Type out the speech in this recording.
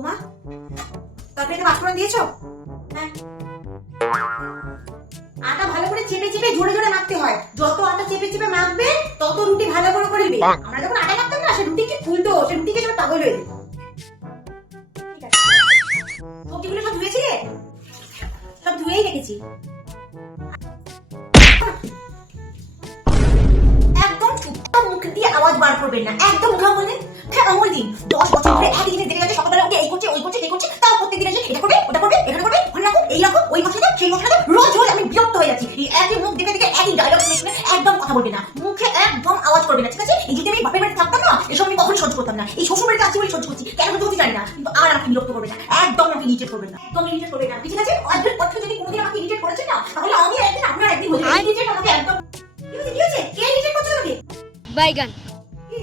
বৌমা, তরকারিতে পাঁচফোড়ন দিয়েছো? হ্যাঁ। আটা ভালো করে চেপে চেপে জোরে জোরে মাখতে হয়। যত আটা চেপে চেপে মাখবে তত রুটি ভালো করে করবে। আমরা যখন আটা মাখতাম না, সে রুটি কি ফুলতো, সে রুটিকে সব পাগল হয়ে যেত। ঠিক আছে, সবজিগুলো সব ধুয়েছিলে? সব ধুয়েই রেখেছি। একদম চুপ, মুখ দিয়ে আওয়াজ বার করবেন না, একদম মুখে বললেন। হ্যাঁ, আঙুল দিন। 10 বছর ধরে একই জিনিস দেখে যাচ্ছে, সকালবেলা উঠে এই করছে ওই করছে সেই করছে, তাও প্রত্যেকদিন এসে এটা করবে ওটা করবে, এখানে করবে ওখানে রাখো, এই রাখো, ওই মশলা দাও সেই মশলা দাও, রোজ রোজ আমি বিরক্ত হয়ে যাচ্ছি। এই একই মুখ দেখে দেখে একই ডায়লগ শুনে শুনে একদম কথা বলবে না, মুখে একদম আওয়াজ করবে না, ঠিক আছে? এই যদি আমি বাপের বাড়িতে থাকতাম না, এসব আমি কখনো সহ্য করতাম না। এই শ্বশুর বাড়িতে আছি বলে সহ্য করছি, কেন করতে জানি না। কিন্তু আর আমাকে বিরক্ত করবে না, একদম আমাকে ইরিটেট করবে না, একদম ইরিটেট করবে না, ঠিক আছে? অদ্ভুত কথা যদি কোনোদিন আমাকে ইরিটেট করেছেন না, তাহলে আমি একদিন আপনার একদিন হয়ে যাবে। ইরিটেট আমাকে একদম। কি হয়েছে? কে ইরিটেট করছে আমাকে? বাইগান। কি?